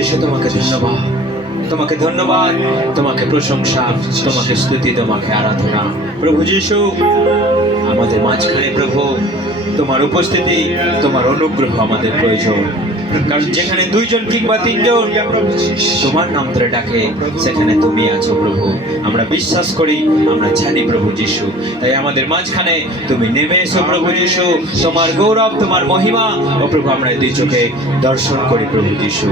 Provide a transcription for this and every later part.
যিশু তোমাকে ধন্যবাদ, তোমাকে ধন্যবাদ, তোমাকে প্রশংসা, তোমাকে স্তুতি, তোমাকে আরাধনা। প্রভু যিশু আমাদের মাঝখানে প্রভু তোমার উপস্থিতি, তোমার অনুগ্রহ আমাদের প্রয়োজন। কারণ যেখানে দুইজন কিংবা তিনজন তোমার নাম ধরে ডাকে সেখানে তুমি আছো প্রভু। আমরা বিশ্বাস করি, আমরা জানি প্রভু যিশু, তাই আমাদের মাঝখানে তুমি নেমে এসো প্রভু যিশু। তোমার গৌরব, তোমার মহিমা ও প্রভু আমরা দুই চোখে দর্শন করি প্রভু যিশু।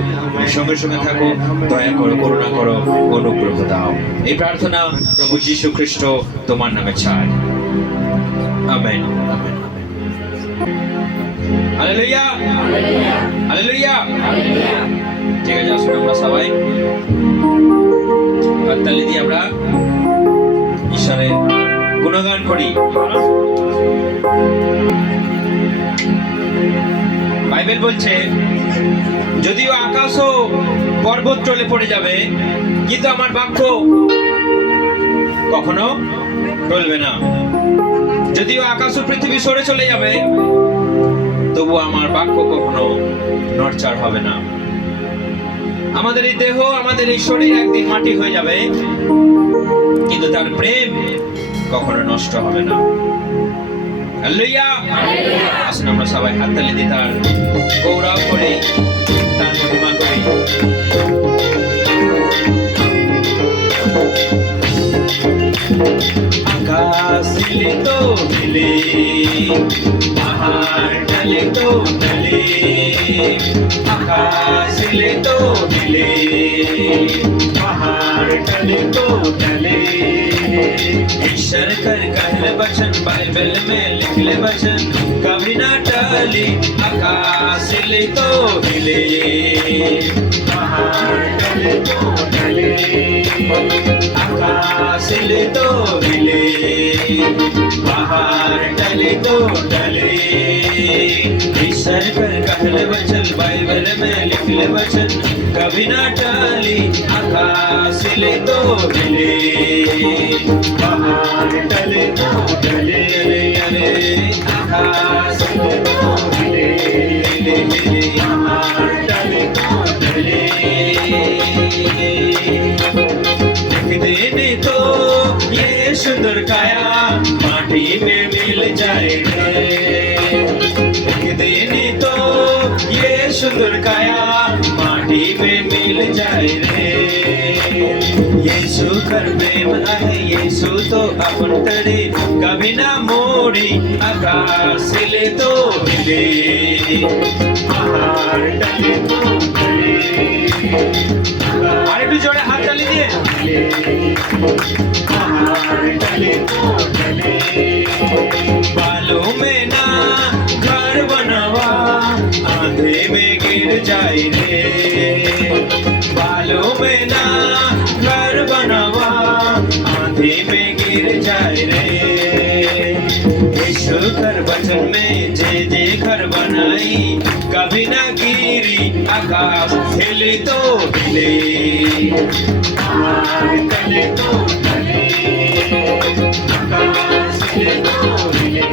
সঙ্গে সঙ্গে থাকো, দয়া করো, করুণা করো, অনুগ্রহ দাও। এই প্রার্থনা প্রভু যিশু খ্রিস্ট তোমার নামে চাই, আমেন। Hallelujah, hallelujah. ঠিক আছে, আসুন আমরা সবাই হাততালি দিয়ে আমরা ঈশ্বরের গুণগান করি। বাইবেল বলছে, যদিও আকাশ ও পর্বত টলে পড়ে যাবে, কিন্তু আমার বাক্য কখনো টলবে না। যদিও আকাশ ও পৃথিবী সরে চলে যাবে, তবু আমার বাক্য কখনো নড়চড় হবে না। আমাদের এই দেহ, আমাদের এই শরীর একদিন মাটি হয়ে যাবে, কিন্তু তার প্রেম কখনো নষ্ট হবে না। হালেলুয়া। আসুন আমরা সবাই হাততালি দিয়ে তার গৌরব করি, তার মহিমা করি। আকাশ দিলে তো দিলে, পাহাড় ডালে তো ডালে, আকাশ দিলে তো দিলে, পাহাড় डाले तो डाले। ईश्वर कर कहले वचन बाइबल में लिख ले वचन, कभी ना टाली। आकाश हिले तो हिले, पहाड़ डले तो डले, आकाश हिले तो हिले, पहाड़ डले तो डले। ईश्वर कर कहले वचन बाइबल में लिख ले वचन, कभी ना टाली। आकाश हिले तो हिले, पहाड़ डले तो डले। अरे आकाश हिले तो हिले, हिले हिले, पहाड़ डले तो डले। देने तो ये सुंदर काया माटी में मिल जाए रे, देने तो ये सुंदर काया माटी में मिल जाए रे। यीशु कर प्रेम आहे, यीशु तो अपन तड़े कभी ना मोड़ी। आकाश हिले तो हिले, पहाड़ डले तो डले। আরেকটু জোরে হাত তালি দিয়ে, पहाड़ डले तो डले। बालों में ना घर बनवा, आंधे में गिर जाए रे। बालों में ना घर बनवा, आंधे में गिर जाए रे। यीशु कर वचन में जे जे घर बनाई, कभी ना गिरी। आकाश हिले तो हिले, पहाड़ डले तो डले। आकाश हिले तो हिले,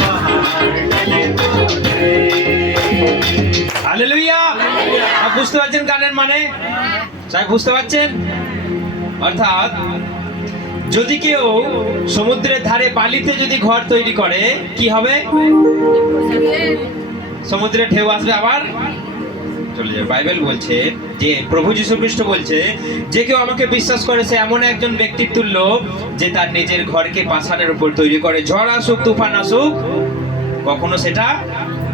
पहाड़ डले तो डले। हालेलुया। आप বুঝতে পারছেন গানের মানে? সবাই বুঝতে পারছেন? অর্থাৎ যদি কেউ সমুদ্রের ধারে বালিতে যদি ঘর তৈরি করে, কি হবে? সমুদ্রে ঢেউ আসবে, আবার চলে যাবে। বাইবেল বলছে যে প্রভু যীশু খ্রিস্ট বলছে, যে কেউ আমাকে বিশ্বাস করে সে এমন একজন ব্যক্তির তুল্য যে তার নিজের ঘরকে পাষাণের উপর তৈরি করে। ঝড় আসুক, তুফান আসুক, কখনো সেটা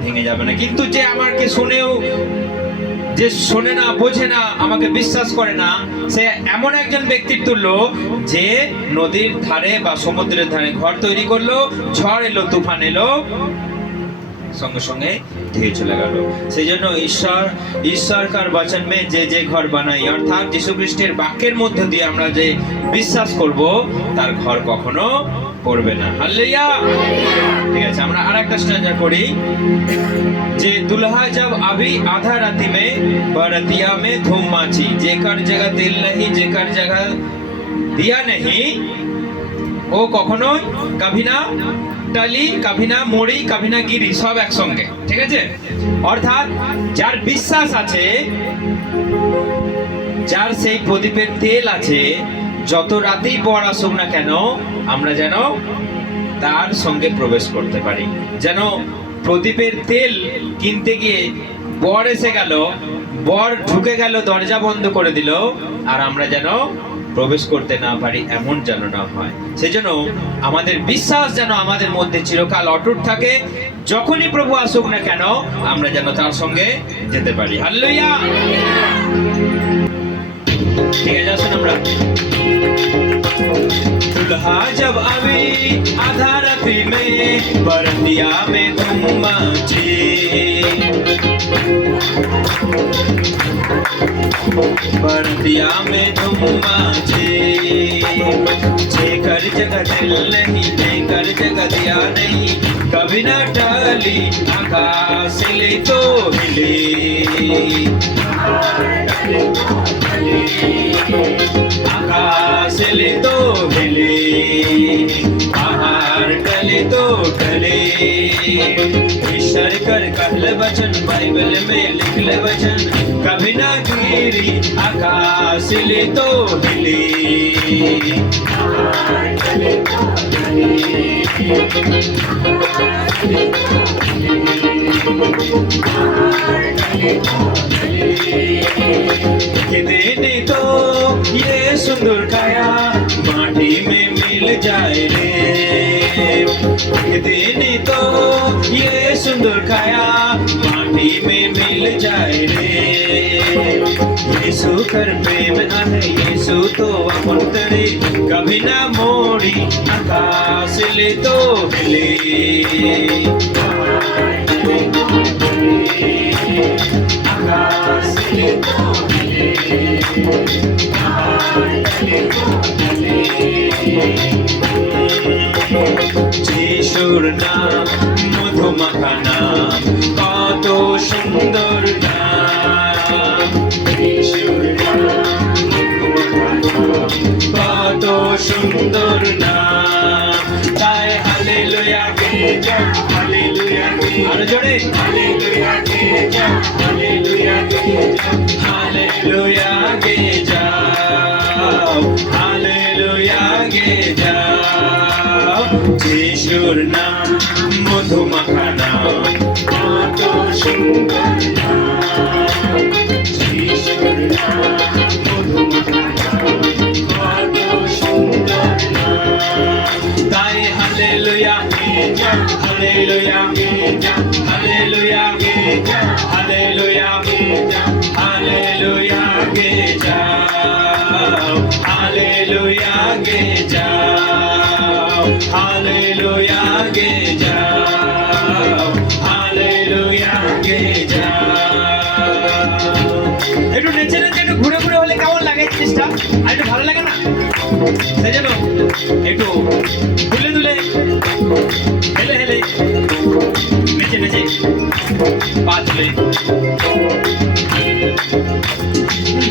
ভেঙে যাবে না। কিন্তু যে আমাকে শুনেও, যে শোনে না, বোঝে না, আমাকে বিশ্বাস করে না, সে এমন একজন ব্যক্তির তুল্য যে নদীর ধারে বা সমুদ্রের ধারে ঘর তৈরি করলো, ঝড় এলো, তুফান এলো, সঙ্গে সঙ্গে ধেয়ে চলে গেল। সেই জন্য ঈশ্বরকার বচন মে যে যে ঘর বানাই, অর্থাৎ যীশু খ্রিস্টের বাক্যের মধ্য দিয়ে আমরা যে বিশ্বাস করব, তার ঘর কখনো পড়বে না। হালেলুয়া। ঠিক আছে, আমরা আরেকটা স্ট্যান্জা করি যে दुल्हा जब अभी आधा राती में बरतिया में धूम माची, जेकर जगह दिल नहीं, जेकर जगह दिया नहीं, ও কখনোই কভি না টালি, কভি না মোড়ি, কভি না গিরি, সব একসঙ্গে। ঠিক আছে, অর্থাৎ যার বিশ্বাস আছে, যার সেই প্রদীপের তেল আছে, যত রাতেই বর আসুক না কেন আমরা যেন তার সঙ্গে প্রবেশ করতে পারি। যেন প্রদীপের তেল কিনতে গিয়ে বর এসে গেল, বর ঢুকে গেল, দরজা বন্ধ করে দিল, আর আমরা যেন প্রবেশ করতে না পারি, এমন যেন না হয়। সেজন্য আমাদের বিশ্বাস যেন আমাদের মধ্যে চিরকাল অটুট থাকে। যখনই প্রভু আসুক না কেন আমরা যেন তার সঙ্গে যেতে পারি। হালেলুয়া। ঠিক আছে, আসুন আমরা दुल्हा जब आवे आधा रात्रि में बरतिया में धूम मचे, बरतिया में धूम मचे, जेकर जगह दिल नहीं, जेकर जगह दिया नहीं, कभी न टली आकाश ले तो हिले, आकाश ले तो हिले, पहाड़ टले तो टले। ईश्वर कर कहले वचन, बाइबल में लिखले वचन, कभी ना गिरी आकाश ले तो हिले, पहाड़ टले तो टले, देने तो ये सुंदर काया माटी में मिल जाए रे, देने तो ये सुंदर काया माटी में मिल जाए रे। यीशु कर प्रेम आहे, यीशु तो अपन तरे, कभी ना मोड़ी आकाश ले तो हिले, आकाश ले तो हिले, যিশুর নাম মধুমাখা নাম, কত সুন্দর নাম, যিশুর নাম কত সুন্দর নাম। তাই হালেলুয়া গে যাও, হালেলুয়া গে, আরো জোরে হালেলুয়া গে যাও, হালেলুয়া গে যাও, হালেলুয়া গে যাও, হালেলুয়া গে যাও। যিশুর নাম মধুমাখা নাম, কত সুন্দর নাম, যিশুর নাম মধুমাখা নাম, কত সুন্দর নাম। তাই হালেলুয়া গে যাও, হালেলুয়া গে যাও, হালেলুয়া গে যাও, হালেলুয়া গে যাও, হালেলুয়া গে যাও, হালেলুয়া গে যাও, হালেলুয়া গে যাও, হালেলুয়া গে যাও। একটু নেচে নেচে একটু ঘুরে ঘুরে হলে কেমন লাগে জিনিসটা? আর একটু ভালো লাগে না? সেই জন্য একটু দুলে দুলে হেলে হেলে নেচে নেচে পা তুলে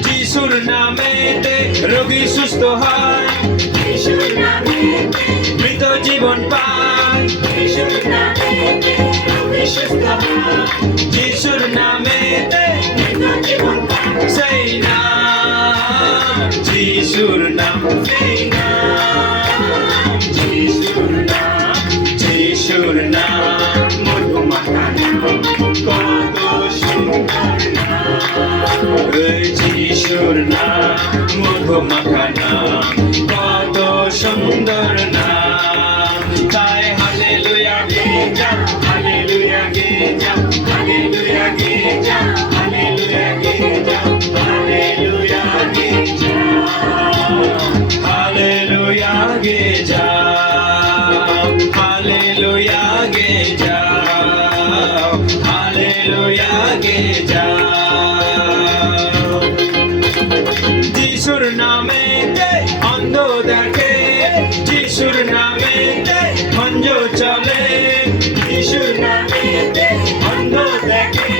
যিশুর নামেতে রোগী সুস্থ হয়, যিশুর নামেতে মৃত জীবন পায়, যিশুর নামেতে রোগী সুস্থ হয়, যিশুর নামেতে মৃত জীবন পায়। সেই নাম যিশুর নাম, সেই নাম যিশুর নাম, যিশুর নাম মধুমাখা নাম, কত সুন্দর নাম, যিশুর নাম মধুমাখা নাম, কত সুন্দর নাম। তাই হালেলুয়া গে যাও, হালেলুয়া গে যাও, হালেলুয়া গে যাও, হালেলুয়া গে যাও, হালেলুয়া গে যাও, হালেলুয়া গে যাও, হালেলুয়া গে যাও, হালেলুয়া গে যাও। যিশুর নামেতে অন্ধ দেখে, যিশুর নামেতে মঞ্জ চলে, যিশুর নামেতে অন্ধ দেখে,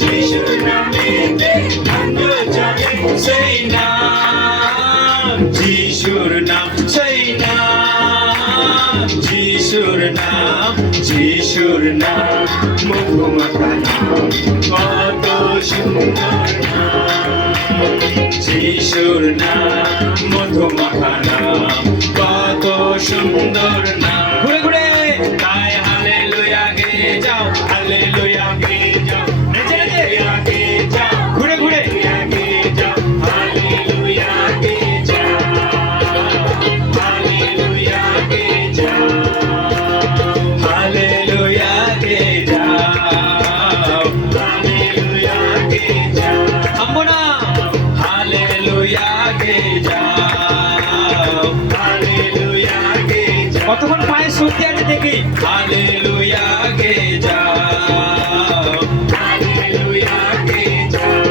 যিশুর নামেতে মঞ্জ চলে। সেই নাম যিশুর নাম, সেই নাম যিশুর নাম, যিশুর নাম মধুমাখা নাম, কত সুন্দর নাম, যিশুর নাম মধুমাখা নাম, কত সুন্দর নাম। ঘুরে ঘুরে তাই হালেলুয়া গে যাও, হালেলুয়া গে যাও, নেচে নেচে গে যাও, ঘুরে ঘুরে গে যাও, হালেলুয়া গে যাও, হালেলুয়া গে যাও, হালেলুয়া গে যাও, হালেলুয়া গে যাও। থামবো না, হালেলুয়া গে যাও, হালেলুয়া গে যাও। কতক্ষণ পায়ে শক্তি আছে দেখি। হালেলুয়া গে যাও, হালেলুয়া গে যাও,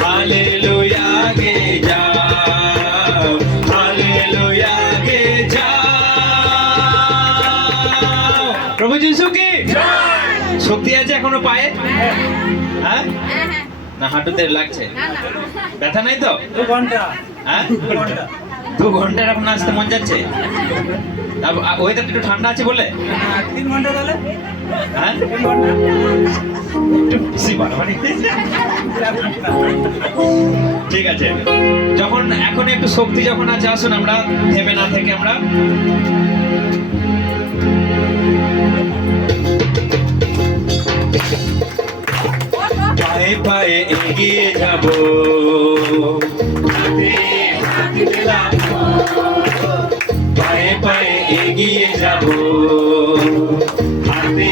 হালেলুয়া গে যাও, হালেলুয়া গে যাও। প্রভু যিশু কি শক্তি আছে এখনো পায়ে? হ্যাঁ না হাঁটুতে লাগছে? ব্যথা নাই তো? 2 ঘন্টা হ্যাঁ 2 ঘন্টা এখন আসতে মন যাচ্ছে? ওয়েদার একটু ঠান্ডা আছে বলে? 3 ঘন্টা তাহলে হ্যাঁ 3 ঘন্টা একটু বেশি বাড়াবাড়ি। ঠিক আছে, যখন এখন একটু শক্তি যখন আছে, আসুন আমরা থেমে না থেকে আমরা পায়ে পায়ে এগিয়ে যাব, হাতে হাত মেলাবো, পায়ে পায়ে এগিয়ে যাব, হাতে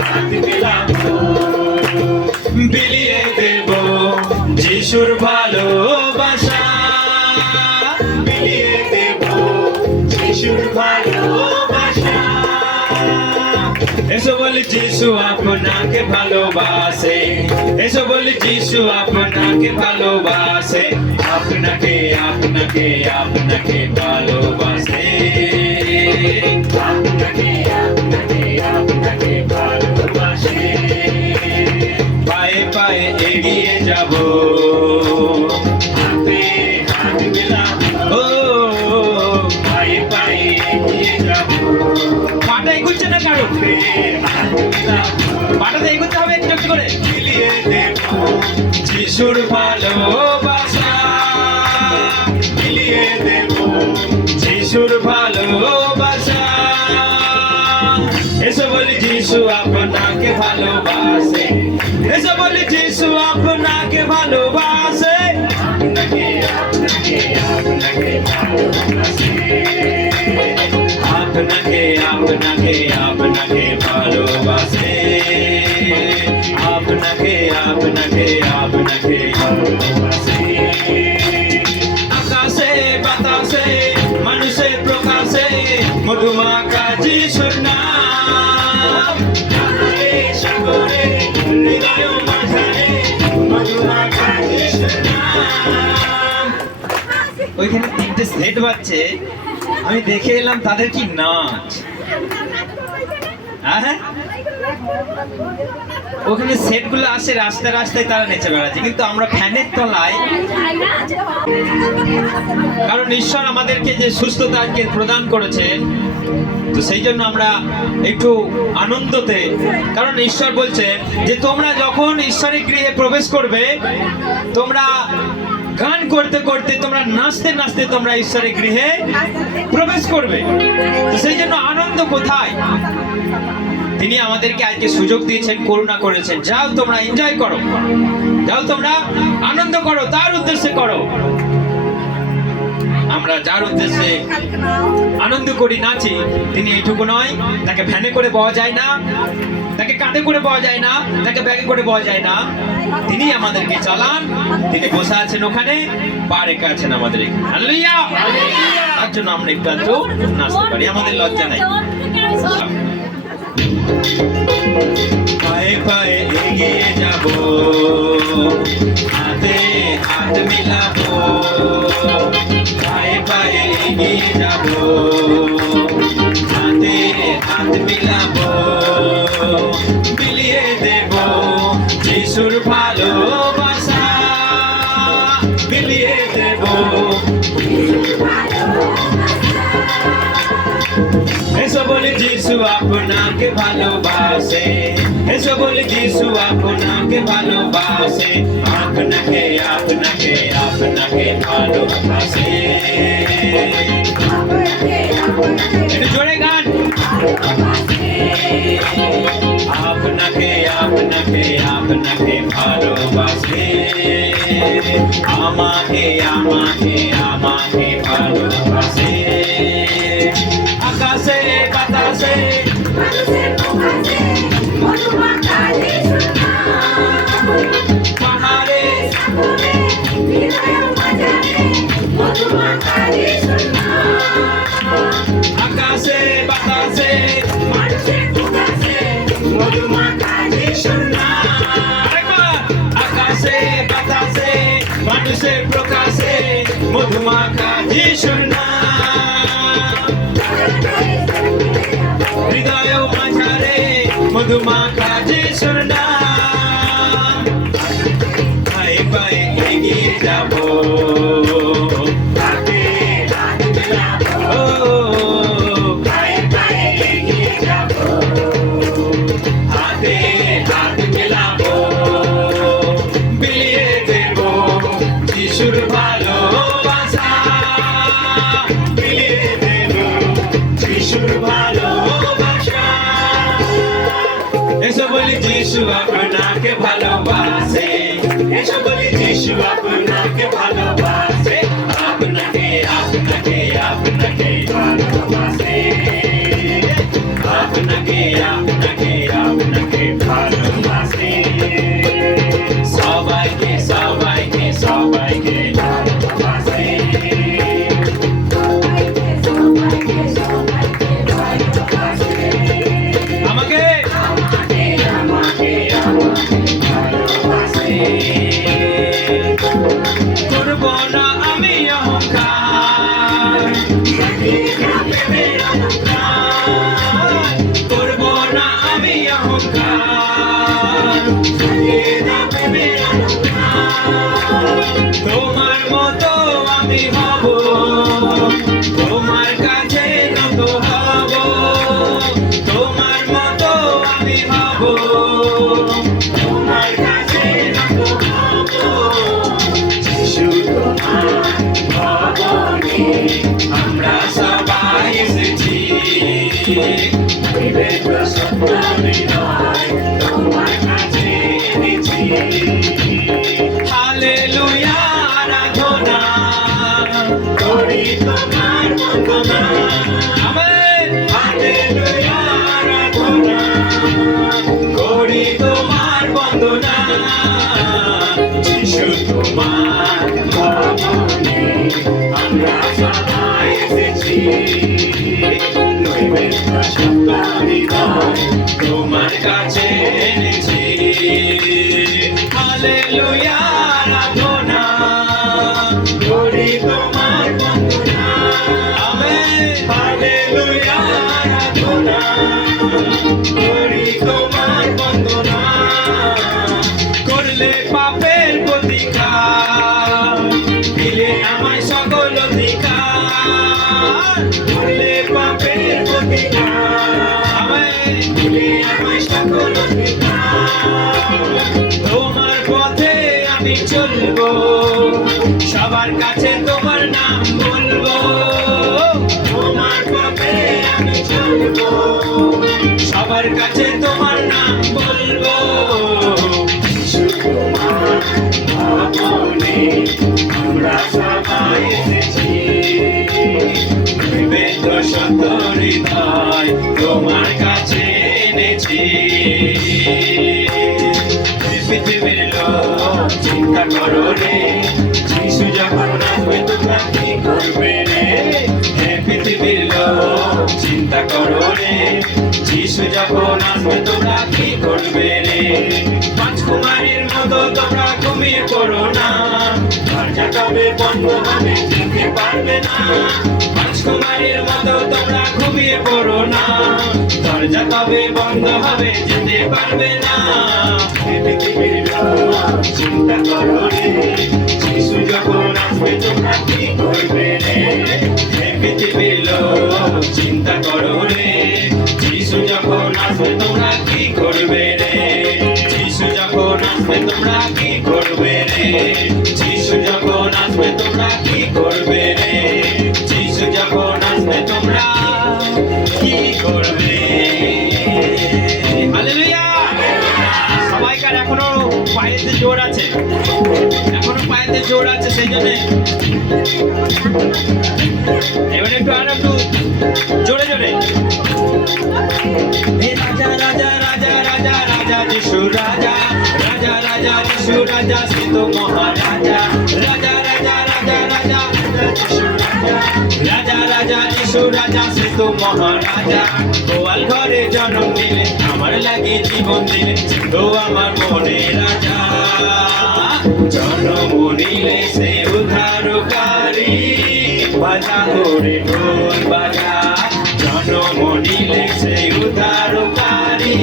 হাত মেলাবো, বিলিয়ে দেব যিশুর ভালোবাসা, বিলিয়ে দেব যিশুর ভালোবাসা। এসো বলি যিশু আপনাকে ভালোবাসে, এসো বলি যিশু আপনাকে ভালোবাসে, আপনাকে আপনাকে আপনাকে ভালোবাসে, আপনাকে আপনাকে আপনাকে ভালোবাসে। পায়ে পায়ে এগিয়ে যাব, হাতে হাত মেলাবো, পায়ে পায়ে এগিয়ে যাব। পাটা এগুচ্ছে না কারো? পাটাতে এগুতে হবে একটু একটু করে। মিলিয়ে দেব যিশুর ভালোবাসা, মিলিয়ে দেব যিশুর ভালোবাসা। এসো বলি যিশু আপনাকে ভালোবাসে, এসো বলি যিশু আপনাকে ভালোবাসে, আপনাকে আপনাকে আপনাকে ভালোবাসে, আপনাকে আপনাকে আপনাকে ভালোবাসে, আপনাকে আপনাকে আপনাকে ভালোবাসে। আকাশে বাতাসে মানুষের প্রকাশে মধুমাখা যিশুর নাম, সাগরে সাগরে হৃদয় মাঝারে মধুমাখা যিশুর নাম। ওইখানে 3টে সেট বাজছে, আমি দেখে এলাম তাদের কি নাচ। হ্যাঁ ওখানে সেট গুলো আসে রাস্তায় রাস্তায়, তারা নেচে বেড়াচ্ছে, কিন্তু আমরা ফ্যানের তলায়। কারণ ঈশ্বর আমাদেরকে যে সুস্থতা আজকে প্রদান করেছেন, তো সেই জন্য আমরা একটু আনন্দতে, কারণ ঈশ্বর বলছে যে তোমরা যখন ঈশ্বরের গৃহে প্রবেশ করবে, তোমরা গান করতে করতে, তোমরা নাচতে নাচতে তোমরা ঈশ্বরের গৃহে প্রবেশ করবে। তো সেই জন্য আনন্দ কোথায়? তিনি আমাদেরকে আজকে সুযোগ দিয়েছেন, করুণা করেছেন। যাও তোমরা এনজয় করো, যাও তোমরা আনন্দ করো, তার উদ্দেশ্যে করো। আমরা যার উদ্দেশ্যে আনন্দ করি, নাচি, তিনি এইটুকু নয়। তাকে ভ্যানে করে পাওয়া যায় না, তাকে কাঁধে করে পাওয়া যায় না, তাকে ব্যাগে করে পাওয়া যায় না। তিনি আমাদেরকে চালান, তিনি বসে আছেন ওখানে, পা রেখে আছেন আমাদের এখানে। হালেলুয়া! তার জন্য আমরা একটু আধটু নাচতে পারি, আমাদের লজ্জা নাই। পায়ে পায়ে এগিয়ে যাব, হাতে হাত মিলাবো, পায়ে পায়ে এগিয়ে যাব, হাতে হাত মিলাবো, বিলিয়ে দেব যিশুর ভালোবাসা, বিলিয়ে দেব। এসো বলি যিশু আপনাকে ভালোবাসে, এসো বলি যিশু আপনাকে ভালোবাসে, আপনাকে আপনাকে আপনাকে ভালোবাসে। একটু জোরে গান। আপনাকে আপনাকে আপনাকে ভালোবাসে, আমাকে আমাকে আমাকে ভালোবাসে। আকাশে বাতাসে পাহাড়ে আকাশে বাতাসে আকাশে বাতাসে মানুষের প্রকাশে মধুমাখা যিশুর নাম। হৃদয় মাঝারে মধুমাখা যিশুর নাম। পায়ে পায়ে এগিয়ে যাবো, যিশুর ভালোবাসা বিলিয়ে দেব, যিশুর ভালোবাসা। এসো বলি যিশু আপনাকে ভালোবাসে, এসো বলি যিশু আপনাকে ভালোবাসে, আপনাকে আপনাকে আপনাকে ভালোবাসে, আপনাকে আপনাকে আপনাকে ভালোবাসে। সবাইকে সবাইকে সবাইকে ভালোবাসে, আমাকে আমাকে আমাকে আমাকে ভালোবাসে। করব না আমি অহংকার, করব না আমি অহংকার, তোমার মতো আমি হব, তোমার কাছে নত হব, তোমার মতো আমি হব, তোমার কাছে নত হব। যিশু তোমার ভবনে আমরা সবাই এসেছি, তোমার কাছে এনেছি। হালেলুয়া আরাধনা করি তোমার বন্দনা, আমেন। হালেলুয়া আরাধনা করি তোমার বন্দনা। যিশু তোমার ভবনে আমরা সবাই এসেছি, নৈবেদ্য সত্য হৃদয় তোমার কাছে এনেছি। হালেলুয়া আরাধনা করি তোমার বন্দনা, আমেন। হালেলুয়া আরাধনা করি তোমার বন্দনা। করলে পাপের প্রতিকার, দিলে আমায় সকল অধিকার। করলে পাপের প্রতিকার, আমেন, দিলে আমায় সকল অধিকার। তোমার পথে আমি চলবো, সবার কাছে তোমার নাম বলবো। তোমার পথে আমি চলবো, সবার কাছে তোমার নাম বলবো। যিশু তোমার ভবনে আমরা সবাই এসেছি, নৈবেদ্য সত্য হৃদয় তোমার কাছে এনেছি। পৃথিবীর লোক চিন্তা করো রে, যিশু যখন আসবে তোমরা কি করবে রে? হে পৃথিবীর লোক চিন্তা করো রে, যিশু যখন আসবে তোমরা কি করবে রে? পাঁচ কুমারীর মতো তোমরা ঘুমিয়ে পড়ো না, দরজা কবে বন্ধ হবে যেতে পারবে না। পাঁচ কুমারীর মতো তোমরা ঘুমিয়ে পড়ো না, দরজা কবে বন্ধ হবে যেতে পারবে না। পৃথিবীর লোক চিন্তা করো রে, যিশু যখন আসবে তোমরা কি করবে রে? পৃথিবীর লোক চিন্তা করো রে, যিশু যখন আসবে তোমরা কি করবে রে? যিশু যখন আসবে তোমরা কি করবে? হালেলুয়া! সবাইকার এখনো পায়েতে জোর আছে, এখনো পায়েতে জোর আছে, সেই জন্য এবার একটু আর একটু জোরে জোরে। রাজা রাজা রাজা রাজা রাজা যিশু রাজা, রাজা রাজা যিশু রাজা, সে তো মহারাজা। রাজা রাজা রাজা রাজা যিশু রাজা, রাজা রাজা যিশু রাজা, সে তো মহারাজা। গোয়াল ঘরে জন্ম দিলে, আমার লাগে জীবন দিলে, তো আমার মনে রাজা। জন্ম নিলে সে উদ্ধারকারী, বাজা ওরে ঢোল বাজা। জন্ম নিলে সে উদ্ধারকারী,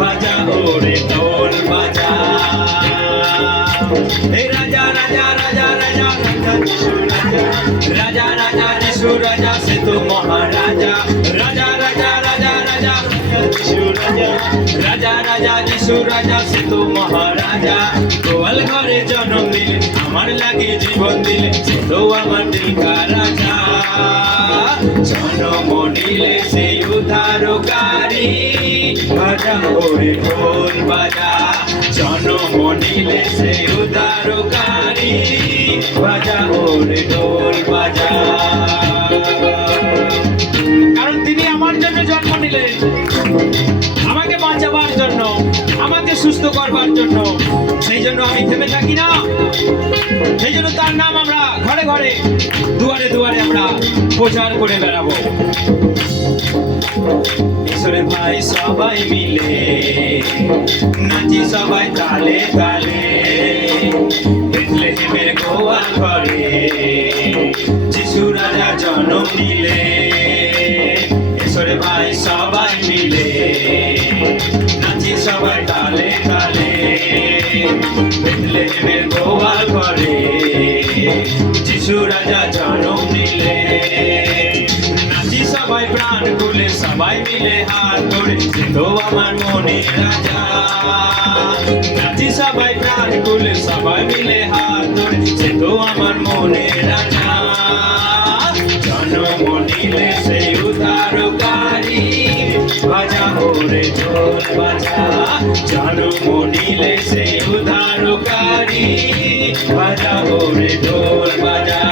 বাজা ওরে ঢোল বাজা। রাজা রাজা রাজা রাজা রাজা যিশু রাজা, রাজা রাজা যিশু রাজা, সে তো মহারাজা। রাজা রাজা রাজা রাজা যিশু রাজা, রাজা রাজা যিশু রাজা, সে তো মহারাজা। গোয়াল ঘরে জন্ম দিলে, আমার লাগে জীবন দিলে, সে তো আমার দিলকার রাজা। জন্ম নিলে সেই উদ্ধারকারী, বাজা ওরে ঢোল বাজা। জন্ম নিলে সেই উদ্ধারকারী, বাজা ওরে ঢোল বাজা। কারণ তিনি আমার জন্য জন্ম নিলেন, আমাকে বাঁচাবার জন্য, আমাকে সুস্থ করবার জন্য। সেই জন্য আমি থেমে থাকি না, সেই জন্য তার নাম আমরা ঘরে ঘরে, দুয়ারে দুয়ারে আমরা প্রচার করে বেড়াবো। ঈশ্বরে ভাই সবাই মিলে নাচি, সবাই তালে তালে। বেথলেহেমের গোয়াল ঘরে যিশু রাজা জন্ম নিলে। ঈশ্বরে ভাই সবাই মিলে নাচি, সবাই তালে তালে। বেথলেহেমের গোয়াল ঘরে যিশু রাজা জন্ম নিলে। নাচি সবাই প্রাণ খুলে, সবাই মিলে হাত ধরে, সে তো আমার মনের রাজা। নাচি সবাই প্রাণ খুলে, সবাই মিলে হাত ধরে, সে তো আমার মনের রাজা। জন্ম নিলে সেই উদ্ধারকারী, বাজা ওরে ঢোল বাজা। জন্ম নিলে সেই উদ্ধারকারী, বাজা ওরে ঢোল বাজা।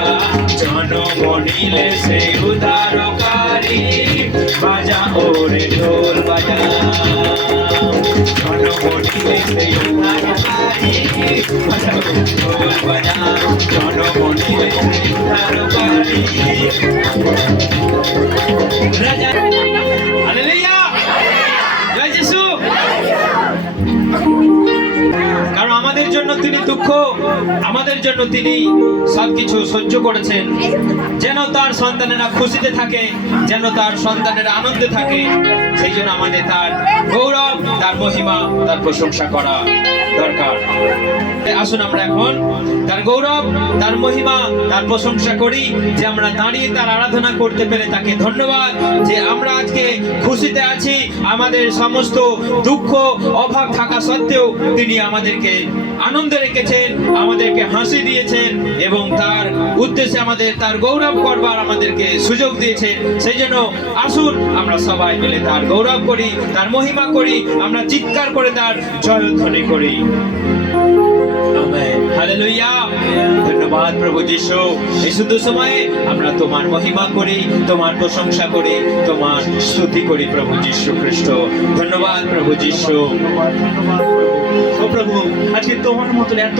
জন্ম নিলে সেই উদ্ধারকারী, বাজা ওরে ঢোল বাজা। জন্ম নিলে সেই উদ্ধারকারী, বাজা ওরে ঢোল বাজা। জন্ম নিলে সেই উদ্ধারকারী, রাজা। হালেলুয়া! জয় যিশু। কারণ আমাদের জন্য তিনি দুঃখ, আমাদের জন্য তিনি সবকিছু সহ্য করেছেন, যেন তার সন্তানেরা খুশিতে থাকে, যেন তার সন্তানেরা আনন্দে থাকে। সেই জন্য আমাদের তার গৌরব, তার মহিমা, তার প্রশংসা করা দরকার। আসুন আমরা এখন তার গৌরব, তার মহিমা, তার প্রশংসা করি, যে আমরা দাঁড়িয়ে তার আরাধনা করতে পেরে তাকে ধন্যবাদ। যে আমরা আজকে খুশিতে আছি, আমাদের সমস্ত দুঃখ অভাব থাকা সত্ত্বেও তিনি আমাদেরকে আনন্দে রেখেছেন, আমাদেরকে হাসি দিয়েছেন, এবং তার উদ্দেশ্যে আমাদের তার গৌরব করবার আমাদেরকে সুযোগ দিয়েছেন। সেই জন্য আসুন আমরা সবাই মিলে তার গৌরব করি, তার মহিমা করি, আমরা চিৎকার করে তার জয়ধ্বনি করি। হালেলুয়া! ধন্যবাদ প্রভু যিশু। এই সুন্দর সময়ে আমরা তোমার মহিমা করি, তোমার প্রশংসা করি, তোমার স্তুতি করি প্রভু যিশু খ্রিস্ট। ধন্যবাদ প্রভু যিশু। ও প্রভু, আজকে তোমার মতন এত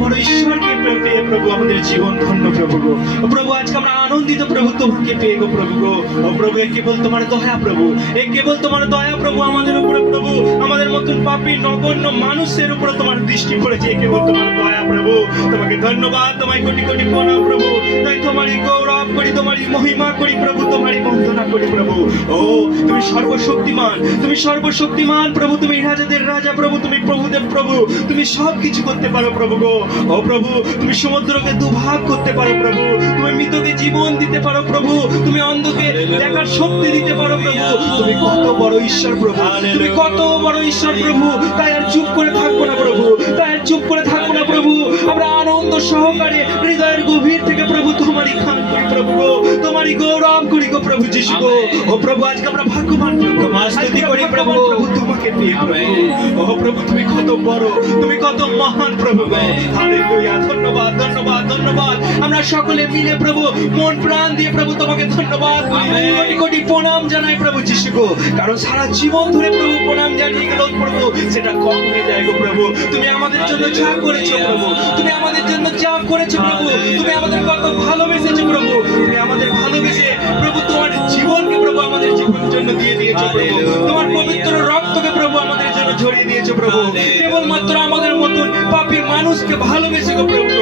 বড় ঈশ্বরকে পেয়ে প্রভু আমাদের জীবন ধন্য প্রভু গো। ও প্রভু, আজকে আমরা আনন্দিত প্রভু তোমাকে পেয়ে গো প্রভু গো। ও প্রভু, এ কেবল তোমার দয়া প্রভু, এ কেবল তোমার দয়া প্রভু আমাদের উপরে প্রভু। আমাদের মতন পাপী নগণ্য মানুষের উপরে তোমার দৃষ্টি পড়েছে, এ কেবল তোমার দয়া প্রভু। তোমাকে ধন্যবাদ, তোমায় কোটি কোটি প্রণাম প্রভু। তাই তোমারই গৌরব করি, তোমারই মহিমা করি প্রভু, তোমারই বন্দনা করি প্রভু। ও তুমি সর্বশক্তিমান, তুমি সর্বশক্তিমান প্রভু, তুমি রাজাদের রাজা প্রভু, তুমি প্রভুদের প্রভু, তুমি সব কিছু করতে পারো প্রভু গো। ও প্রভু, তুমি সমুদ্রকে দুভাগ করতে পারো প্রভু, তুমি মৃতকে জীবন দিতে পারো প্রভু, তুমি অন্ধকে দেখার শক্তি দিতে পারো প্রভু। তুমি কত বড় ঈশ্বর প্রভু, তুমি কত বড় ঈশ্বর প্রভু। তাই আর চুপ করে থাকবো না প্রভু, তাই আর চুপ করে থাকবো না প্রভু। আমরা আনন্দ সহকারে হৃদয়ের গভীর থেকে প্রভু তোমারই খান করি প্রভু গো, তোমারই গৌরব করি গো প্রভু যিশু গো। ও প্রভু, আজকে আমরা ভাগ্যবান প্রভু, তোমার স্তুতি করি প্রভু। তোমাকে পেয়ে প্রভু। ও প্রভু, তুমি কত বড়, তুমি কত মহান প্রভু গো। হালেলুয়া, ধন্যবাদ ধন্যবাদ ধন্যবাদ। আমরা সকলে মিলে প্রভু মন প্রাণ দিয়ে প্রভু তোমাকে ধন্যবাদ করি, কোটি কোটি প্রণাম জানাই প্রভু যিশু গো। কারণ সারা জীবন ধরে প্রভু প্রণাম জানিয়ে গেল প্রভু, সেটা কম হয়ে যায় গো প্রভু। তুমি আমাদের জন্য যা করেছো প্রভু, তুমি আমাদের জন্য যা করেছো প্রভু, তুমি আমাদের কত ভালোবেসেছো প্রভু, তুমি আমাদের ভালোবেসে প্রভু তোমার জীবনকে প্রভু আমাদের জীবনের জন্য দিয়ে দিয়েছো প্রভু, তোমার পবিত্র রক্তকে প্রভু আমাদের জন্য ঝরিয়ে দিয়েছো প্রভু, কেবলমাত্র আমাদের মতন পাপী মানুষকে ভালোবেসে গো প্রভু।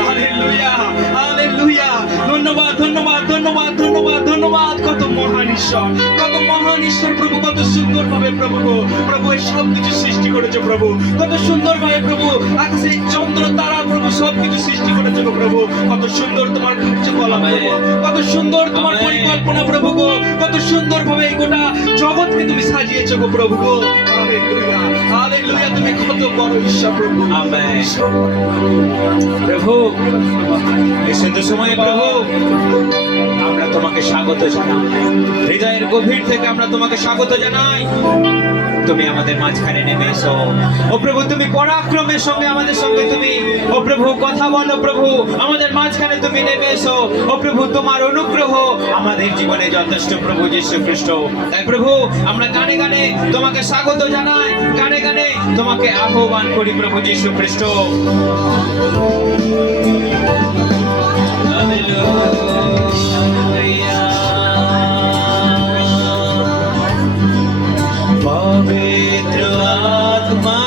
হালেলুয়া হালেলুয়া, ধন্যবাদ ধন্যবাদ ধন্যবাদ ধন্যবাদ ধন্যবাদ। কত মহান ঈশ্বর, কত মহান ঈশ্বর প্রভু, কত সুন্দর ভাবে প্রভু গো প্রভু এই সব কিছু সৃষ্টি করেছো প্রভু, কত সুন্দর ভাবে প্রভু আকাশে চন্দ্র তারা প্রভু সব কিছু সৃষ্টি করেছো গো প্রভু। কত সুন্দর তোমার কার্যকলাপ প্রভু, কত সুন্দর তোমার পরিকল্পনা প্রভু গো, কত সুন্দর ভাবে এই গোটা জগৎকে তুমি সাজিয়েছো গো প্রভু গো। হালেলুয়া হালেলুয়া, তুমি কত বড় ঈশ্বর প্রভু। আমেন। প্রভু, এই সুন্দর সময়ে প্রভু আমরা তোমাকে স্বাগত জানাই, হৃদয়ের গভীর থেকে আমরা তোমাকে স্বাগত জানাই। তুমি আমাদের মাঝখানে নেমে এসো ও প্রভু, তুমি পরাক্রমের সঙ্গে আমাদের সঙ্গে তুমি ও প্রভু কথা বলো প্রভু, আমাদের মাঝখানে তুমি নেমে এসো ও প্রভু। তোমার অনুগ্রহ আমাদের জীবনে যথেষ্ট প্রভু যীশু খ্রিস্ট। তাই প্রভু আমরা গানে গানে তোমাকে স্বাগত জানাই, গানে গানে তোমাকে আহ্বান করি প্রভু যীশু খ্রিস্ট। पवित्र आत्मा,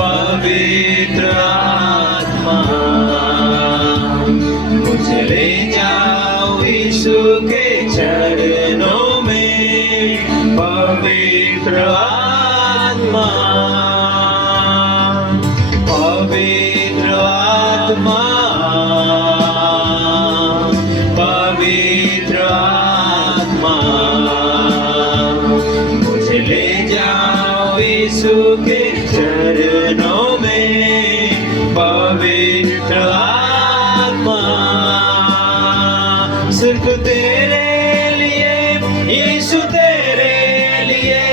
पवित्र आत्मा, मुझे ले जाओ यीशु के चरणों में। पवित्र आत्मा, पवित्र आत्मा, पवित्र आत्मा, मुझे ले जाओ यीशु के चरणों में। पवित्र आत्मा, सिर्फ तेरे लिए यीशु, तेरे लिए,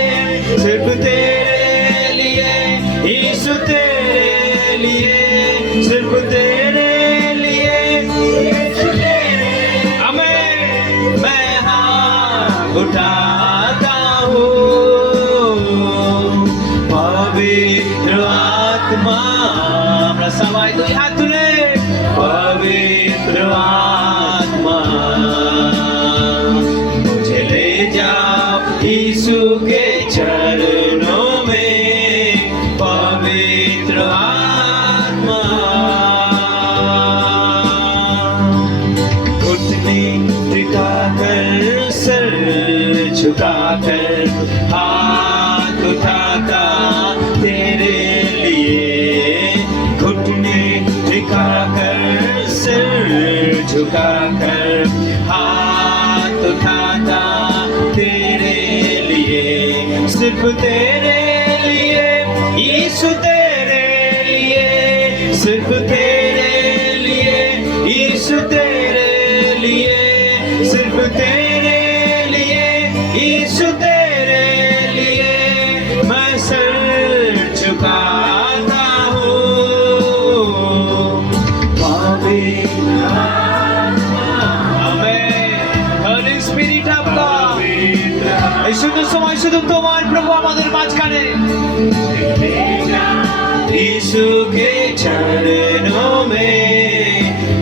सिर्फ तेरे लिए यीशु, तेरे लिए, सिर्फ तेरे लिए यीशु, तेरे। आमेन। मैं हाथ उठाता हूँ, पवित्र आत्मा, আমরা সবাই দুই হাত তুলে पवित्र आत्मा, मुझे ले जाओ यीशु के चरणों में। पवित्र आत्मा, घुटने टिकाकर सर झुकाकर हाथ उठाता तेरे लिए, घुटने टिकाकर सिर झुकाकर हाथ उठाता तेरे लिए, सिर्फ तेरे लिए यीशु, तेरे लिए, सिर्फ तेरे लिए यीशु, तेरे लिए, सिर्फ तेरे लिए यीशु, तेरे लिए मैं सर झुकाता हूँ। आमेन। Holy Spirit of God, এই সুন্দর সময় শুধু তোমার প্রভু আমাদের মাঝখানে। यीशु के चरणों में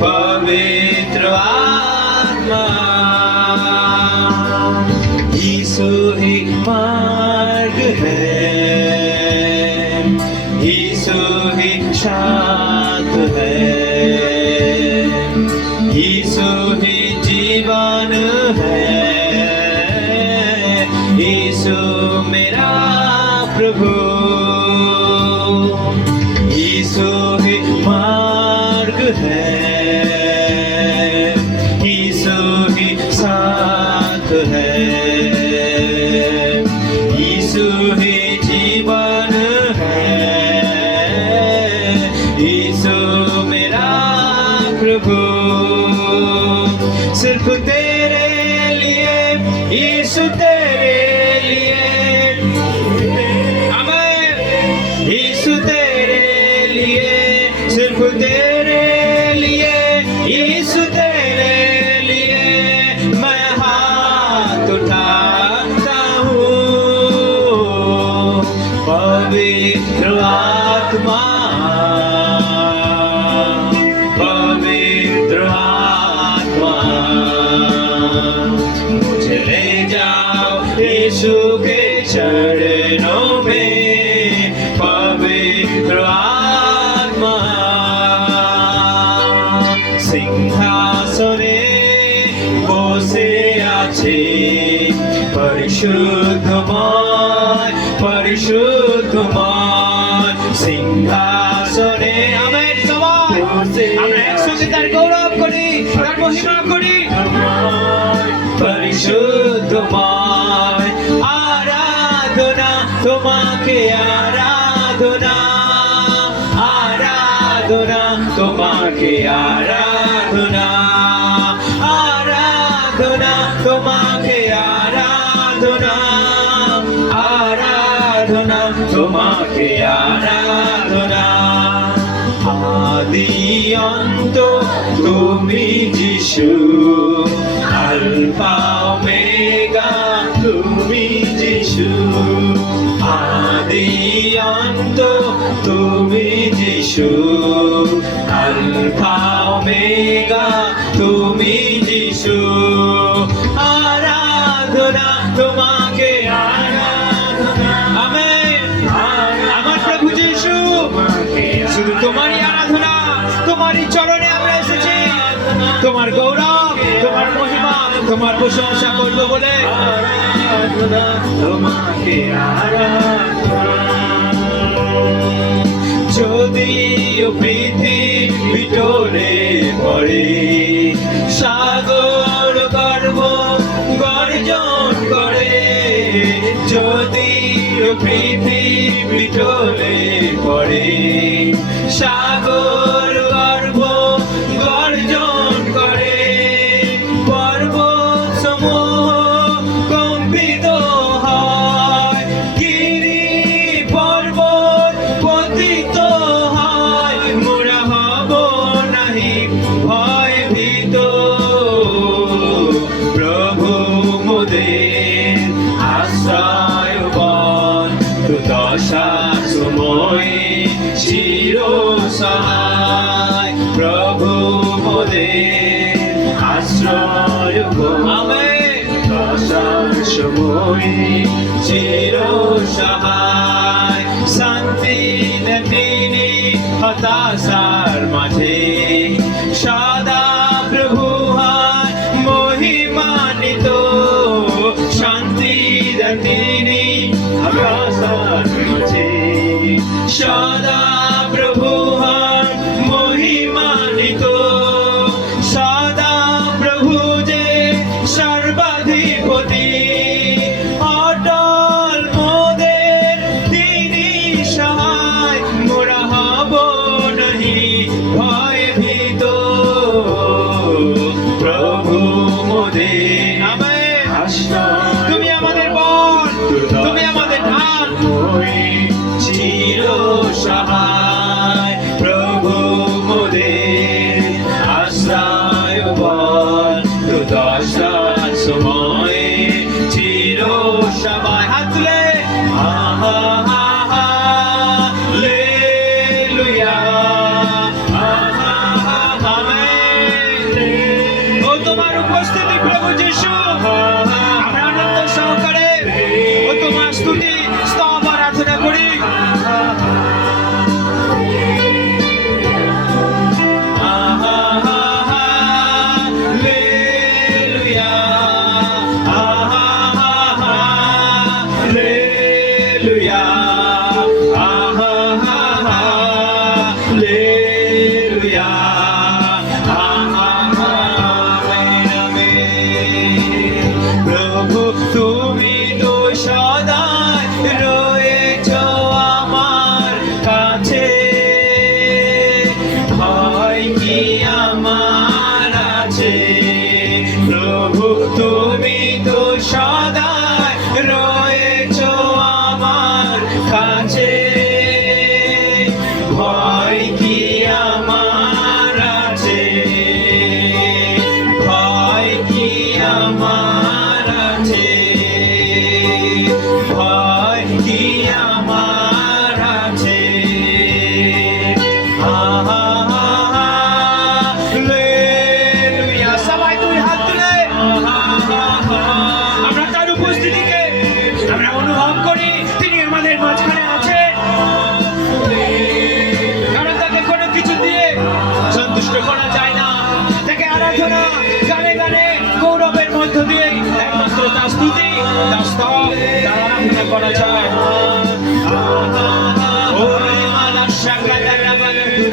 पवित्र आत्मा, यीशु ही मार्ग है, यीशु ही शांत है, यीशु ही जीवन है, यीशु मेरा পবিত্র আত্মা সিংহাসনে বসে আছে, পরিশুদ্ধময় পরিশুদ্ধময় সিংহাসনে। আমেন। সবাই আমরা একসঙ্গে তার গৌরব করি, তার মহিমা করি। পরিশুদ্ধময় আরাধনা তোমাকে, আরাধনা আরাধনা তোমাকে, আরাধনা আরাধনা তোমাকে, আরাধনা আরাধনা তোমাকে, আরাধনা। আদি অন্ত তুমি যিশু, আলফা ওমেগা তুমি যিশু। আদি অন্ত তুমি যিশু, আলফা ওমেগা তুমি যিশু। আরাধনা তোমাকে, আরাধনা। আমেন। আমার প্রভু যিশু, শুধু তোমারই আরাধনা, তোমারই চরণে আমরা এসেছি। তোমার গৌরব, তোমার মহিমা, তোমার প্রশংসা করবো বলে। আরাধনা তোমাকে, আরাধনা। যদিও পৃথিবী টলে পড়ে, সাগর গর্ব গর্জন করে। যদিও পৃথিবী টলে পড়ে, সাগর গর্ব গর্জন করে। পর্বত সমূহ কম্পিত হয়, গিরি পর্বত পতিত হয়। মোরা হব নাহি ভয়ভীত, প্রভু মোদের আশ্রয় বন। দুর্দশা সময়ে চির সহায়, প্রভু মোদের আশ্রয় বন। আমেন। দুর্দশার সময়ে চির সহায়, শান্তি দেন তিনি হতাশার মাঝে। সদা প্রভু হয় মহিমান্বিত, শান্তি দেন তিনি হতাশার মাঝে। সদা প্রভু হয় মহিমান্বিত, সদা প্রভু যে সর্বাধিপতি। অটল মোদের তিনি সহায়, মোরা হব নাহি ভয়ভীত।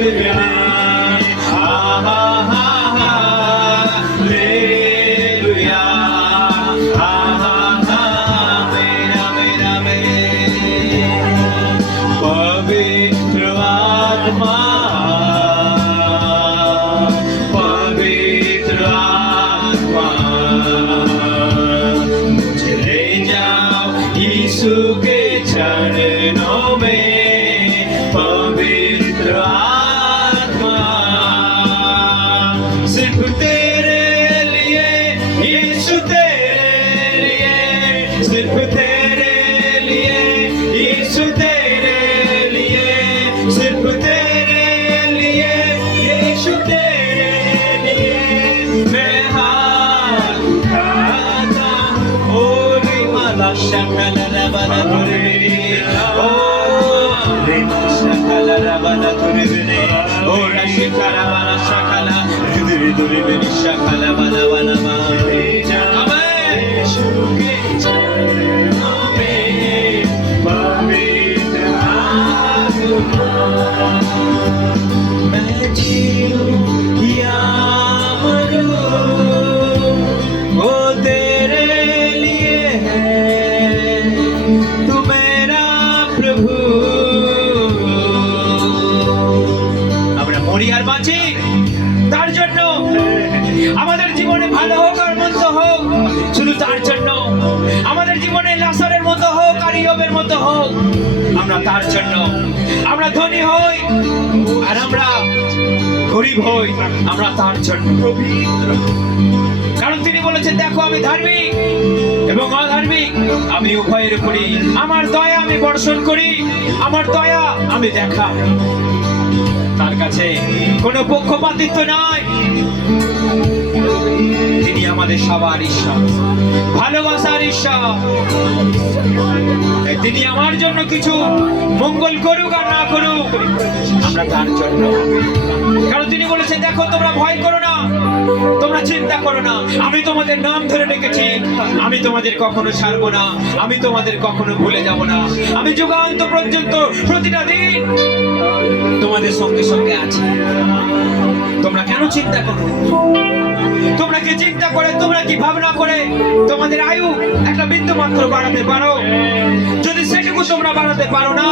पवित्र आत्मा मुझे ले जाओ यीशु के चरणों में। पवित्र आत्मा सिर्फ तेरे लिए यीशु, तेरे लिए, सिर्फ तेरे लिए यीशु, तेरे लिए, सिर्फ तेरे लिए यीशु, तेरे लिए मैं हाथ उठाता हूँ। ओ रिमाला शकला रबला तुरबिनी, ओ रिमाला शकला रबला तुरबिनी, ओ रशिकला बला शकला रुदुरी तुरबिनी शकला बला बला बला। आमेन। यीशु के चरणों में पवित्र आत्मा मैं जीऊं या मरूं, वो तेरे लिए है, तू मेरा प्रभु। আমরা মরি আর বাঁচি তার জন্য, আমাদের জীবনে ভালো হোক আর মন্দ হোক শুধু তার জন্য, আমাদের জীবনে লাসারের মতো হোক আর ইয়োবের মতো হোক আমরা তার জন্য, আমরা ধনী হই আর আমরা গরিব হই আমরা তার জন্য। কারণ তিনি বলেছেন, দেখো আমি ধার্মিক এবং অধার্মিক আমি উভয়ের উপরই আমার দয়া আমি বর্ষণ করি, আমার দয়া আমি দেখাই। তার কাছে কোনো পক্ষপাতিত্ব নাই, তিনি আমাদের সবার ঈশ্বর, ভালোবাসার ঈশ্বর। তিনি আমার জন্য কিছু মঙ্গল করুক আর না করুক আমরা তার জন্য। কারণ তিনি বলেছেন, দেখো তোমরা ভয় করো না, তোমরা চিন্তা করো না, আমি তোমাদের নাম ধরে রেখেছি, আমি তোমাদের কখনো ছাড়বো না, আমি তোমাদের কখনো ভুলে যাব না, আমি যুগান্ত পর্যন্ত প্রতিটা দিন তোমাদের সঙ্গে সঙ্গে আছি। তোমরা কেন চিন্তা করো? তোমরা কি চিন্তা করে, তোমরা কি ভাবনা করে তোমাদের আয়ু একটা বিন্দু মাত্র বাড়াতে পারো? যদি সেটুকু তোমরা বাড়াতে পারো না,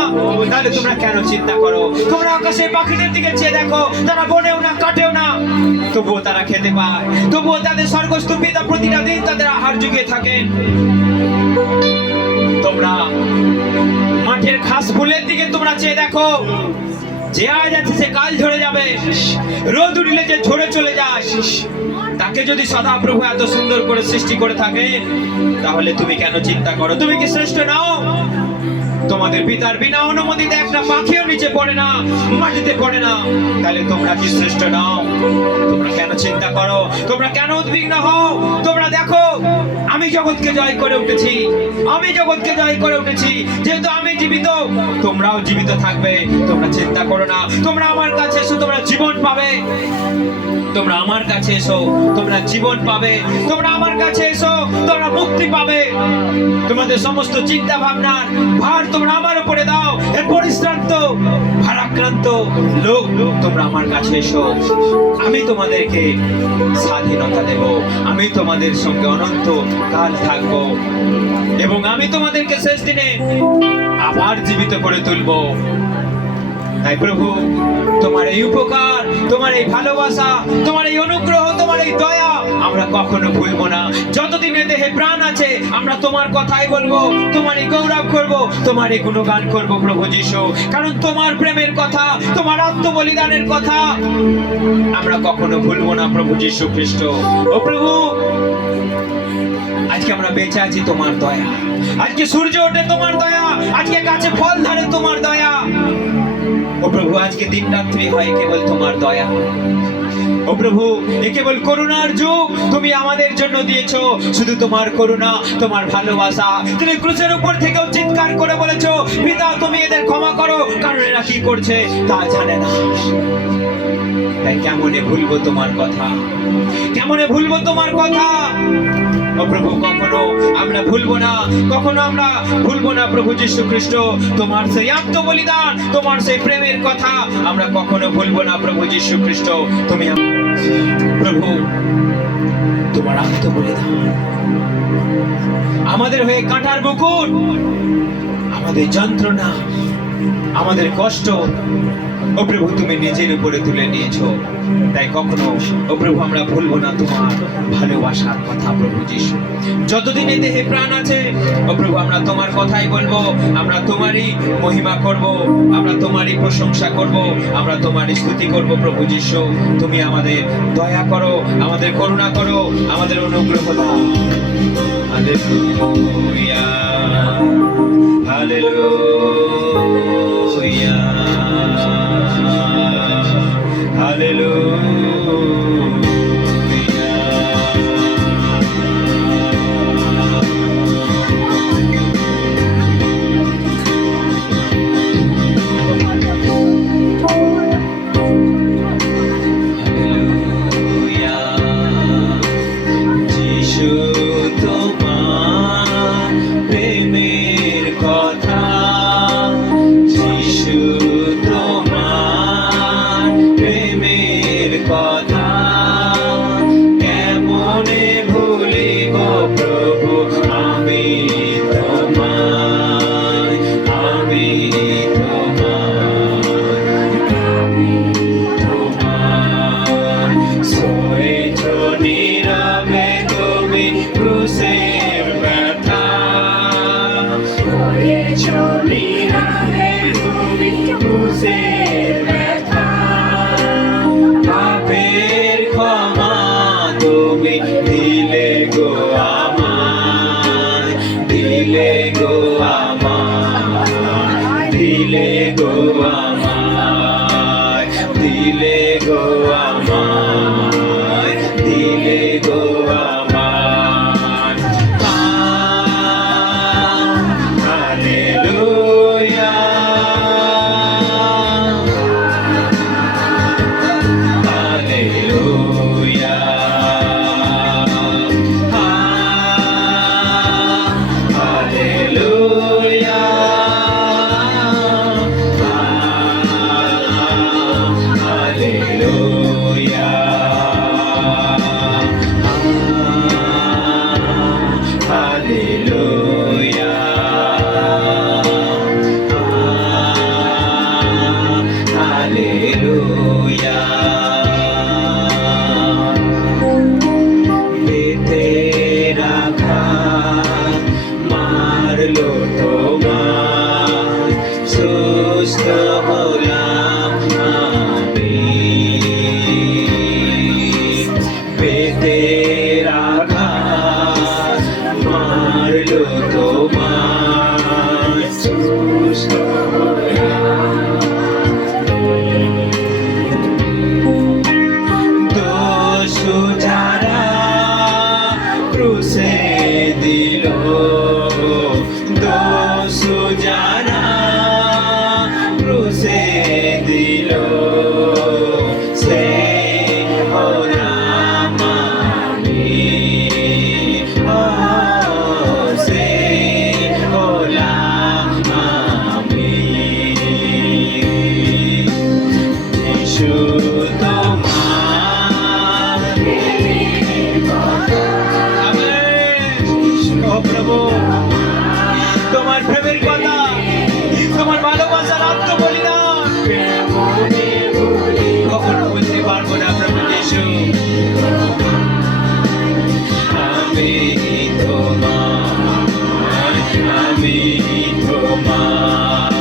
তাহলে তোমরা কেন চিন্তা করো? তোমরা আকাশের পাখিদের দিকে চেয়ে দেখো, তারা বনেও না, কাটেও না, তবুও তারা খেতে পায়, তবুও তাদের স্বর্গস্থ পিতা প্রতিটা দিন তাদের আহার জুগিয়ে থাকেন। তোমরা মাঠের ঘাস ফুলের দিকে তোমরা চেয়ে দেখো, যে আজ আছে সে কাল ঝরে যাবে, রোদ উঠলে যে ঝরে চলে যায়। তাকে যদি সদাপ্রভু এত সুন্দর করে সৃষ্টি করে থাকে, তাহলে তুমি কেন চিন্তা করো? তুমি কি শ্রেষ্ঠ নাও? তোমাদের পিতার বিনা অনুমতিতে একটা পাখিও নিচে পড়ে না, মাটিতে পড়ে না, তাহলে তোমরা কি শ্রেষ্ঠ নাও? তোমরা কেন চিন্তা করো? তোমরা কেন উদ্বিগ্ন হও? তোমরা দেখো, আমি জগৎকে জয় করে উঠেছি, আমি জগৎকে জয় করে উঠেছি। যেহেতু আমি জীবিত, তোমরাও জীবিত থাকবে। তোমরা চিন্তা করো না। তোমরা আমার কাছে এসো, তোমরা জীবন পাবে। তোমরা আমার কাছে এসো, তোমরা জীবন পাবে। তোমরা আমার কাছে এসো, তোমরা মুক্তি পাবে। তোমাদের সমস্ত চিন্তা ভাবনার ভার তোমরা আমার উপরে দাও। হে পরিশ্রান্ত ভারাক্রান্ত লোক, তোমরা আমার কাছে এসো, আমি তোমাদেরকে স্বাধীনতা দেব, আমি তোমাদের সঙ্গে অনন্ত কাল থাকব এবং আমি তোমাদেরকে শেষ দিনে আবার জীবিত করে তুলব। তাই প্রভু, তোমার এই উপকার, তোমার এই ভালোবাসা, তোমার এই অনুগ্রহ, তোমার এই দয়া আমরা কখনো ভুলবো না। যতদিন এ দেহে প্রাণ আছে আমরা তোমার কথাই বলবো, তোমারই গৌরব করব, তোমারই গুণগান করব প্রভু যীশু। কারণ তোমার প্রেমের কথা, তোমার আত্মবলিদানের কথা আমরা কখনো ভুলবো না প্রভু যীশু খ্রিস্ট। ও প্রভু, আজকে আমরা বেঁচে আছি তোমার দয়া, আজকে সূর্য ওঠে তোমার দয়া, আজকে গাছে ফল ধরে তোমার দয়া। ও প্রভু, আজকে দিন রাত্রি হয় কেবল তোমার দয়া। ও প্রভু, এ কেবল করুণার যুগ তুমি আমাদের জন্য দিয়েছো। শুধু তোমার করুণা, তোমার ভালোবাসা। তুমি ক্রুশের উপর থেকেও চিৎকার করে বলেছো, পিতা তুমি এদের ক্ষমা করো, কারণ এরা কি করছে তা জানে না। তাই কেমনে ভুলবো তোমার কথা, কেমনে ভুলবো তোমার কথা। ও প্রভু, কখনো আমরা ভুলবো না, কখনো আমরা ভুলবো না প্রভু যীশু খ্রিস্ট, তোমার সেই আত্মবলিদান, তোমার সেই প্রেমের কথা আমরা কখনো ভুলবো না প্রভু যীশু খ্রিস্ট। তুমি প্রভু, তোমার আত্মবলিদান আমাদের হয়ে কাঁটার মুকুট, আমাদের যন্ত্রণা, আমাদের কষ্ট ও প্রভু তুমি নিজের উপরে তুলে নিয়েছো। তাই কখনো ও প্রভু আমরা ভুলবো না তোমার ভালোবাসার কথা প্রভু যীশু। যতদিন এই দেহে প্রাণ আছে ও প্রভু আমরা তোমার কথাই বলবো, আমরা তোমারই মহিমা করব, আমরা তোমারই প্রশংসা করব, আমরা তোমারই স্তুতি করব প্রভু যীশু। তুমি আমাদের দয়া করো, আমাদের করুণা করো, আমাদের অনুগ্রহ দাও। হালেলুয়া, হালেলুয়া, যিশু তোমার প্রেমের কথা, যিশু তোমার প্রেমের কথা কেমনে ভুলিব প্রভু আমি তোমায়, আমি তোমার সয়েছ নীরবে তুমি ক্রুশের ব্যথা, সয়েছ নীরবে তুমি ক্রুশের ব্যথা, পাপের ক্ষমা তুমি দিলে গো আমায়, দিলে গো আমায়, দিলে গো আমায়, দিলে গো আমায়, দিলে গো আমায়। Hallelujah, hallelujah, hallelujah, hallelujah, hallelujah, hallelujah. বেতের আঘাত মারলো তোমার, সুস্থ হলাম আমি। বেতের আঘাত মারলো তোমার, সুস্থ হলাম। দোষু যারা ক্রুশে দিল, দোষু যারা ক্রুশে দিল, সে হলাম আমি, ও সে হলাম আমি। যিশু তোমার প্রেমের কথা, আমেন। ও প্রভু, তোমার প্রেমের কথা, তোমার ভালোবাসার আত্মবলিদান কখনো বুঝতে পারবো না প্রভু যিশু। আমি তোমার, আমি তোমার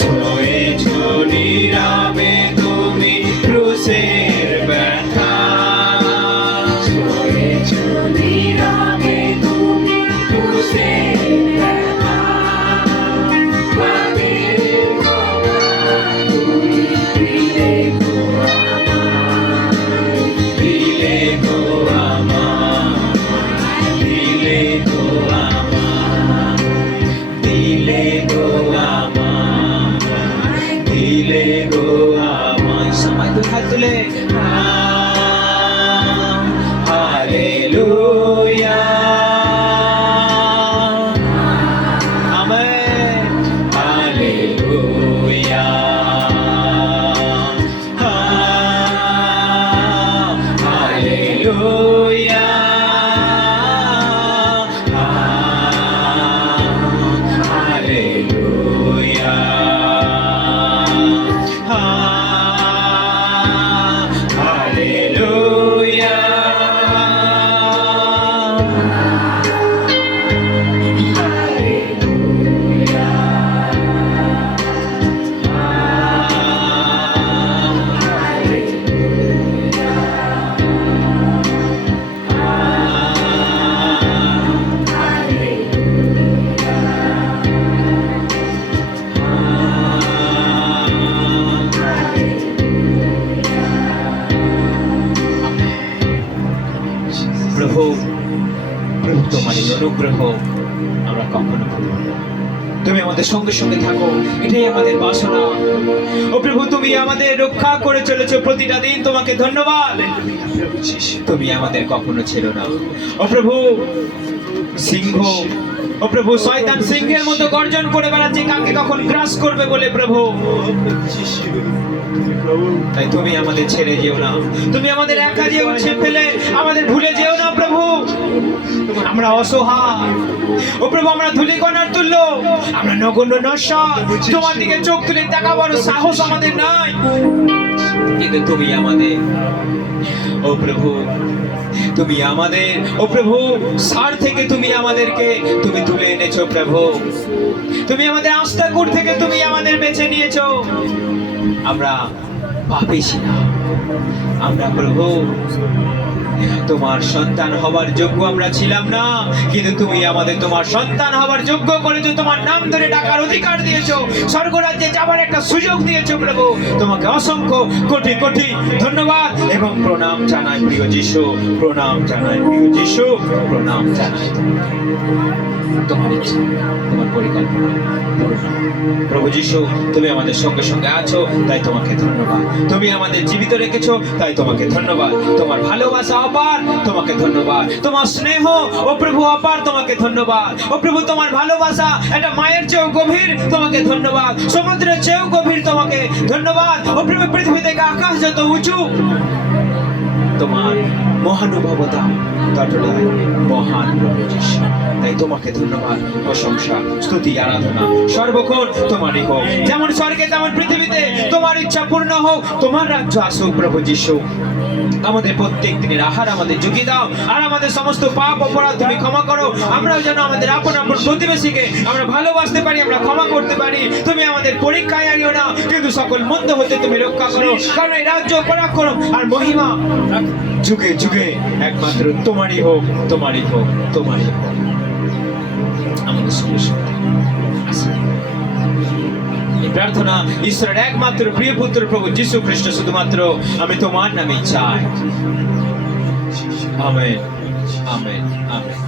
সয়েছ নীরবে তুমি ক্রুশের ব্যথা, সয়েছ নীরবে তুমি ক্রুশের ব্যথা, পাপের ক্ষমা তুমি দিলে গো আমায়, দিলে গো আমায়, দিলে গো আমায়, দিলে গো আমায়, দিলে গো আমায়। সবাই তো হাত তুলে হালেলুয়া। অনুগ্রহ আমরা কখনো ভুলব না। তুমি আমাদের সঙ্গে সঙ্গে থাকো, এটাই আমাদের বাসনা। ও প্রভু, তুমি আমাদের রক্ষা করে চলেছো প্রতিটা দিন, তোমাকে ধন্যবাদ। প্রভু যিশু, তুমি আমাদের কখনো ছেড়ো না। ও প্রভু, সিংহ, ও প্রভু, শয়তান সিংহের মতো গর্জন করে বেড়াচ্ছে কাকে কখন গ্রাস করবে বলে প্রভু। প্রভু যিশু, প্রভু তাই তুমি আমাদের ছেড়ে যেও না, তুমি আমাদের একা যেও ফেলে আমাদের ভুলে যেও না প্রভু। আমরা অসহায়, ও প্রভু, আমরা ধূলিকণার তুল্য, আমরা নগণ্য নশ্বর, তোমার দিকে চোখ তুলে তাকাবার সাহস আমাদের নাই, কিন্তু তুমি আমাদের, ও প্রভু, তুমি আমাদের, ও প্রভু, সার থেকে তুমি আমাদেরকে তুমি তুলে এনেছো প্রভু। তুমি আমাদের আস্তাকুর থেকে তুমি আমাদের বেছে নিয়েছো। আমরা পাপী ছিলাম, আমরা প্রভু তোমার সন্তান হবার যোগ্য আমরা ছিলাম না, কিন্তু তুমি আমাদের তোমার সন্তান হবার যোগ্য করেছো, তোমার নাম ধরে ডাকার অধিকার দিয়েছো, স্বর্গরাজ্যে যাবার একটা সুযোগ দিয়েছো প্রভু। তোমাকে অসংখ্য কোটি কোটি ধন্যবাদ এবং প্রণাম জানাই প্রিয় যিশু, প্রণাম জানাই প্রিয় যিশু, প্রণাম জানাই। তোমার ইচ্ছা, তোমার পরিকল্পনা পূর্ণ। প্রভু যিশু, তুমি আমাদের সঙ্গে সঙ্গে আছো, তাই তোমাকে ধন্যবাদ। তুমি আমাদের জীবিত রেখেছো, তাই তোমাকে ধন্যবাদ। তোমার ভালোবাসা অপার, তোমাকে ধন্যবাদ। তোমার স্নেহ, ও প্রভু, অপার, তোমাকে ধন্যবাদ। ও প্রভু, তোমার ভালোবাসা একটা মায়ের চেয়েও গভীর, তোমাকে ধন্যবাদ। সমুদ্রের চেয়েও গভীর, তোমাকে ধন্যবাদ। ও প্রভু, পৃথিবী থেকে আকাশ যত উঁচু, তোমার মহানুভবতা ততটাই মহান প্রভু যিশু। তাই তোমাকে ধন্যবাদ, প্রশংসা, স্তুতি, আরাধনা সর্বক্ষণ তোমারই হোক। যেমন স্বর্গে তেমন পৃথিবীতে তোমার ইচ্ছা পূর্ণ হোক, তোমার রাজ্য আসুক প্রভু যিশু। আমাদের প্রত্যেক দিনের আহার আমাদের জুগিয়ে দাও, আর আমাদের সমস্ত পাপ অপরাধ তুমি ক্ষমা করো। আমরাও যেন আমাদের আপন আপন প্রতিবেশীকে আমরা ভালোবাসতে পারি, আমরা ক্ষমা করতে পারি। তুমি আমাদের পরীক্ষায় আনিও না, কিন্তু সকল মন্দ হতে তুমি রক্ষা করো, কারণ এই রাজ্য, পরাক্রম আর মহিমা যুগে যুগে একমাত্র তোমারই হোক, তোমারই হোক, তোমারই হোক। আমাদের সঙ্গে সঙ্গে আসুন। এই প্রার্থনা ঈশ্বরের একমাত্র প্রিয় পুত্র প্রভু যিশু খ্রিস্ট শুধুমাত্র আমি তোমার নামেই চাই। Amen, amen, amen.